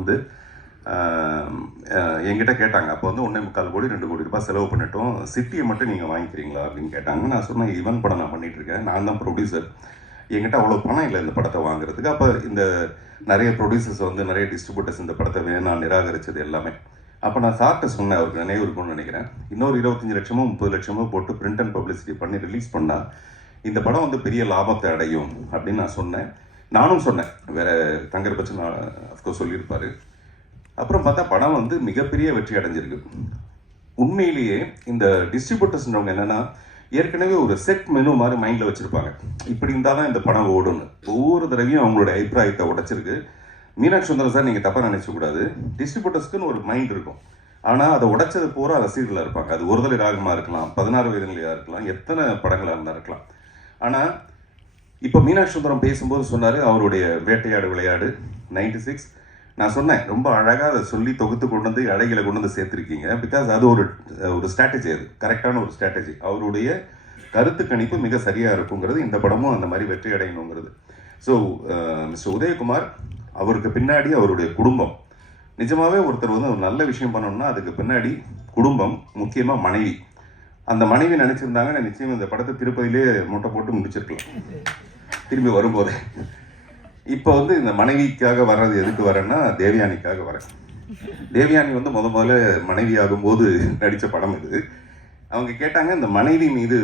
வந்து என்கிட்ட கேட்டாங்க. அப்போ வந்து 1.25 கோடி 2 கோடி ரூபாய் செலவு பண்ணிட்டோம், சிட்டியை மட்டும் நீங்கள் வாங்கிக்கிறீங்களா அப்படின்னு கேட்டாங்க. நான் சொன்னேன், ஈவன் படம் நான் பண்ணிகிட்ருக்கேன், நான் தான் ப்ரொடியூசர், என்கிட்ட அவ்வளோ பணம் இல்லை இந்த படத்தை வாங்குறதுக்கு. அப்போ இந்த நிறைய ப்ரொடியூசர்ஸ் வந்து நிறைய டிஸ்ட்ரிபியூட்டர்ஸ் இந்த படத்தை வேணாம் நிராகரித்தது எல்லாமே. அப்போ நான் சார்ட்ட சொன்னேன், அவருக்கு நினைவு இருக்கும்னு நினைக்கிறேன், இன்னொரு 25 லட்சமோ 30 லட்சமோ போட்டு பிரிண்ட் அண்ட் பப்ளிசிட்டி பண்ணி ரிலீஸ் பண்ணால் இந்த படம் வந்து பெரிய லாபத்தை அடையும் அப்படின்னு நான் சொன்னேன். நானும் சொன்னேன், வேறு தங்கர் பச்சன் அஃப்கோர்ஸ் சொல்லியிருப்பார். அப்புறம் பார்த்தா படம் வந்து மிகப்பெரிய வெற்றி அடைஞ்சிருக்கு. உண்மையிலேயே இந்த டிஸ்ட்ரிபியூட்டர்ஸ்ன்றவங்க என்னென்னா, ஏற்கனவே ஒரு செட் மெனு மாதிரி மைண்டில் வச்சுருப்பாங்க, இப்படி இருந்தால் தான் இந்த படம் ஓடுன்னு. ஒவ்வொரு தடவையும் அவங்களோட அபிப்பிராயத்தை உடைச்சிருக்கு. மீனாட்சி சுந்தரம் சார், நீங்கள் தப்பாக நினச்சக்கூடாது, டிஸ்ட்ரிபியூட்டர்ஸ்க்குன்னு ஒரு மைண்ட் இருக்கும், ஆனால் அதை உடைச்சது பூரா ரசிகர்களாக இருப்பாங்க. அது ஒருதலை ராகமாக இருக்கலாம், 16 வயதுலையாக இருக்கலாம், எத்தனை படங்களாக இருந்தால் இருக்கலாம். ஆனால் இப்போ மீனாட்சி சுந்தரம் பேசும்போது சொன்னார், அவருடைய வேட்டையாடு விளையாடு 96, நான் சொன்னேன், ரொம்ப அழகாக அதை சொல்லி தொகுத்து கொண்டு வந்து அழகில கொண்டு வந்து சேர்த்துருக்கீங்க. பிகாஸ் அது ஒரு ஸ்ட்ராட்டஜி, அது கரெக்டான ஒரு ஸ்ட்ராட்டஜி. அவருடைய கருத்து கணிப்பு மிக சரியாக இருக்குங்கிறது, இந்த படமும் அந்த மாதிரி வெற்றி அடையணுங்கிறது. ஸோ மிஸ்டர் உதயகுமார், அவருக்கு பின்னாடி அவருடைய குடும்பம். நிஜமாகவே ஒருத்தர் வந்து ஒரு நல்ல விஷயம் பண்ணணும்னா அதுக்கு பின்னாடி குடும்பம், முக்கியமாக மனைவி. அந்த மனைவி நினச்சிருந்தாங்கன்னா நிச்சயம் இந்த படத்தை திருப்பதியிலே மூட்டை போட்டு முடிச்சிருக்கலாம் திரும்பி வரும்போதே. இப்போ வந்து இந்த மனைவிக்காக வர்றது எதுக்கு வரேன்னா, தேவயானிக்காக வரேன். தேவயானி வந்து முதல்ல மனைவி ஆகும்போது நடித்த படம் இது. அவங்க கேட்டாங்க, இந்த மனைவி மீது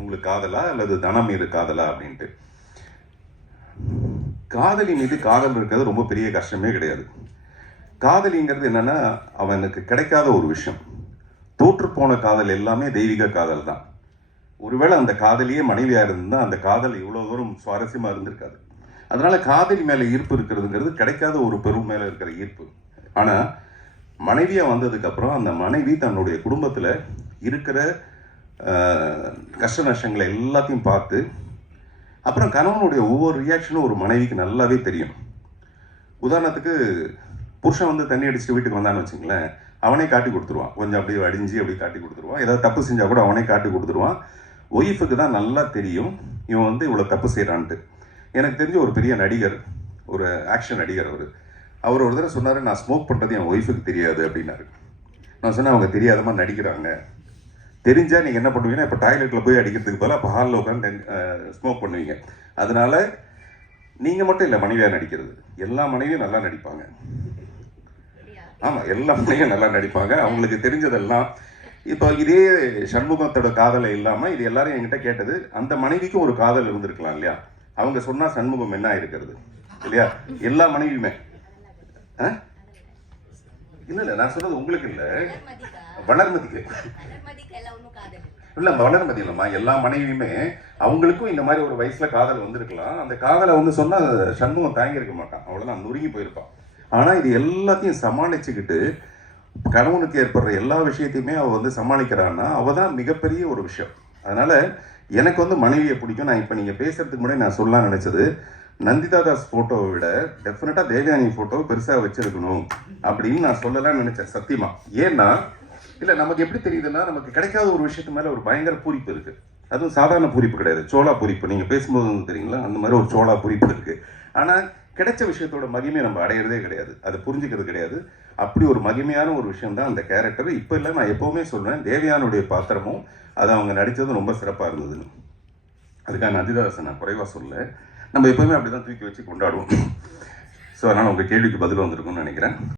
உங்களுக்கு காதலா அல்லது தனம் மீது காதலா அப்படின்ட்டு. காதலி மீது காதல் இருக்கிறது ரொம்ப பெரிய கஷ்டமே கிடையாது. காதலிங்கிறது என்னன்னா, அவனுக்கு கிடைக்காத ஒரு விஷயம். தோற்றுப்போன காதல் எல்லாமே தெய்வீக காதல் தான். ஒருவேளை அந்த காதலியே மனைவியாக இருந்தால் அந்த காதல் இவ்வளோ தூரம் சுவாரஸ்யமாக இருந்திருக்காது. அதனால காதலி மேலே ஈர்ப்பு இருக்கிறதுங்கிறது கிடைக்காத ஒரு பெரும் மேலே இருக்கிற ஈர்ப்பு. ஆனால் மனைவியாக வந்ததுக்கப்புறம் அந்த மனைவி தன்னுடைய குடும்பத்தில் இருக்கிற கஷ்ட நஷ்டங்களை எல்லாத்தையும் பார்த்து, அப்புறம் கணவனுடைய ஒவ்வொரு ரியாக்ஷனும் ஒரு மனைவிக்கு நல்லாவே தெரியும். உதாரணத்துக்கு, புருஷன் வந்து தண்ணி அடிச்சுட்டு வீட்டுக்கு வந்தான்னு வச்சுங்களேன், அவனே காட்டி கொடுத்துருவான், கொஞ்சம் அப்படியே வடிஞ்சு அப்படி காட்டி கொடுத்துருவான். ஏதாவது தப்பு செஞ்சால் கூட அவனே காட்டி கொடுத்துருவான். ஒய்ஃபுக்கு தான் நல்லா தெரியும் இவன் வந்து இவ்வளோ தப்பு செய்கிறான்ட்டு. எனக்கு தெரிஞ்ச ஒரு பெரிய நடிகர், ஒரு ஆக்ஷன் நடிகர், அவர் ஒரு தடவை சொன்னார், நான் ஸ்மோக் பண்ணுறது என் ஒய்ஃபுக்கு தெரியாது அப்படின்னாரு. நான் சொன்னேன், அவங்க தெரியாதமாக நடிக்கிறாங்க, தெரிஞ்சால் நீங்கள் என்ன பண்ணுவீங்கன்னா, இப்போ டாய்லெட்டில் போய் அடிக்கிறதுக்கு பதிலாக இப்போ ஹாலில் உட்காந்து ஸ்மோக் பண்ணுவீங்க. அதனால் நீங்கள் மட்டும் இல்லை மனைவியாக நடிக்கிறது, எல்லா மனைவியும் நல்லா நடிப்பாங்க. ஆமாம், எல்லா மனைவியும் நல்லா நடிப்பாங்க, அவங்களுக்கு தெரிஞ்சதெல்லாம். இப்போ இதே சண்முகத்தோட காதலை இல்லாமல் இது எல்லாரும் என்கிட்ட கேட்டது, அந்த மனைவிக்கும் ஒரு காதல் இருந்திருக்கலாம் இல்லையா? அவங்க சொன்னா சண்முகம் என்ன இருக்கிறது இல்லையா? எல்லா மனைவியுமே இல்ல நான் சொல்றது உங்களுக்கு இல்ல, வளர்மதிக்கு இல்ல, வளர்மதி இல்லம்மா, எல்லா மனைவியுமே அவங்களுக்கும் இந்த மாதிரி ஒரு வயசுல காதல் வந்திருக்கலாம். அந்த காதலை வந்து சொன்னா சண்முகம் தாங்கி இருக்க மாட்டான், அவ்வளவுதான், நொறுங்கி போயிருப்பான். ஆனா இது எல்லாத்தையும் சமாளிச்சுக்கிட்டு கணவனுக்கு ஏற்படுற எல்லா விஷயத்தையுமே அவ வந்து சமாளிக்கிறான்னா அவதான் மிகப்பெரிய ஒரு விஷயம். அதனால எனக்கு வந்து மனைவியை பிடிக்கும். நான் இப்போ நீங்கள் பேசுகிறதுக்கு முன்னாடி நான் சொல்லலாம் நினச்சது, நந்திதா தாஸ் ஃபோட்டோவை விட டெஃபினட்டாக தேவயானி ஃபோட்டோவை பெருசாக வச்சுருக்கணும் அப்படின்னு நான் சொல்லலாம்னு நினச்சேன், சத்தியமாக. ஏன்னா இல்லை, நமக்கு எப்படி தெரியுதுன்னா, நமக்கு கிடைக்காத ஒரு விஷயத்து மேலே ஒரு பயங்கர பூரிப்பு இருக்குது. அதுவும் சாதாரண பூரிப்பு கிடையாது, சோளா பூரிப்பு. நீங்கள் பேசும்போது வந்து தெரியுங்களா, அந்த மாதிரி ஒரு சோளா பூரிப்பு இருக்குது. ஆனால் கிடைச்ச விஷயத்தோட மகிமையை நம்ம அடையிறதே கிடையாது, அதை புரிஞ்சுக்கிறது கிடையாது. அப்படி ஒரு மகிமையான ஒரு விஷயம் தான் அந்த கேரக்டர். இப்போ இல்லை, நான் எப்போவுமே சொல்வேன், தேவயானுடைய பாத்திரமும் அது அவங்க நடித்தது ரொம்ப சிறப்பாக இருந்ததுன்னு. அதுக்காக நந்திதாசன் நான் குறைவாக சொல்லலை, நம்ம எப்போவுமே அப்படி தான் தூக்கி வச்சு கொண்டாடுவோம். ஸோ அதனால் உங்கள் கேள்விக்கு பதில் வந்திருக்கும்னு நினைக்கிறேன்.